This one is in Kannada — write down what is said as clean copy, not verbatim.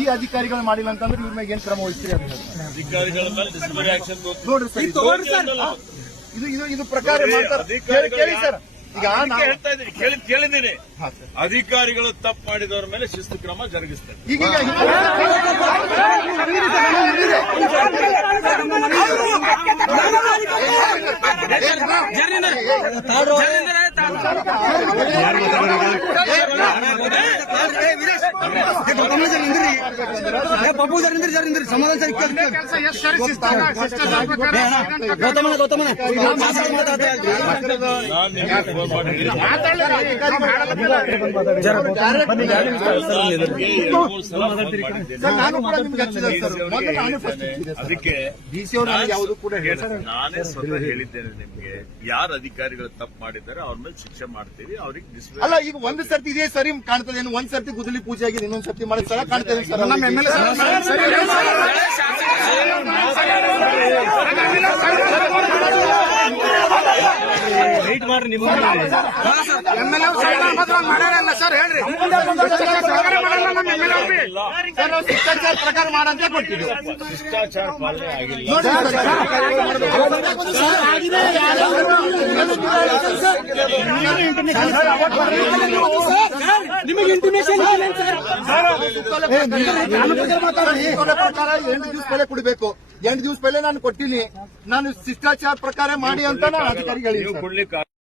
ಈ ಅಧಿಕಾರಿಗಳು ಮಾಡಿಲ್ಲ ಅಂತಂದ್ರೆ ಇವ್ರ ಮೇಲೆ ಏನ್ ಕ್ರಮ ವಹಿಸ್ತೀರಿ ಅಂತ ಅಧಿಕಾರಿಗಳ ಮೇಲೆ ಡಿಸಿಪ್ಲಿನರಿ ಆಕ್ಷನ್ ನೋಡ್ರಿ ಸರ್ ಇದು ಪ್ರಕಾರ ಕೇಳಿ ಸರ್. ಈಗ ಹೇಳ್ತಾ ಇದ್ದೀನಿ, ಕೇಳಿದ್ದೀನಿ. ಅಧಿಕಾರಿಗಳು ತಪ್ಪು ಮಾಡಿದವರ ಮೇಲೆ ಶಿಸ್ತು ಕ್ರಮ ಜರುಗಿಸ್ತಾರೆ. ಈಗ ಅದಕ್ಕೆ ನಾನೇ ಸ್ವತಃ ಹೇಳಿದ್ದೇನೆ ನಿಮ್ಗೆ, ಯಾರು ಅಧಿಕಾರಿಗಳು ತಪ್ಪು ಮಾಡಿದ್ದಾರೆ ಅವ್ರ ಮೇಲೆ ಶಿಕ್ಷೆ ಮಾಡ್ತೀವಿ. ಅವ್ರಿಗೆ ಅಲ್ಲ, ಈಗ ಒಂದು ಸರ್ತಿ ಇದೇ ಸರಿ ಕಾಣ್ತದೆ, ಒಂದ್ ಸರ್ತಿ ಗುದ್ದಲಿ ಪೂಜೆ ಆಗಿದೆ, ಇನ್ನೊಂದ್ ಸರ್ತಿ ಮಾಡಿದ ಸಲ ಕಾಣ್ತದೆ ಸರ್. ವೆಯ್ಟ್ ಮಾಡ್ರಿ, ನಿಮ್ಮ ಸರ್ ಹೇಳ್ರಿ, ಶಿಷ್ಟಾಚಾರ ಪ್ರಕಾರ ಮಾಡಂತ ಕೊಟ್ಟಿದ್ದು. ಶಿಷ್ಟಾಚಾರ ಪಾಲನೆ ಆಗಿಲ್ಲ. ನಿಮಗೆ ಇಂಟಿಮೇಷನ್ ಪ್ರಕಾರ 8 ದಿವಸ ಪೆಲೆ ಕೊಡಬೇಕು. 8 ದಿವಸ ಪೆಲೆ ನಾನು ಕೊಟ್ಟಿನಿ. ನಾನು ಶಿಷ್ಟಾಚಾರ ಪ್ರಕಾರ ಮಾಡಿ ಅಂತ ಅಧಿಕಾರಿಗಳಿಗೆ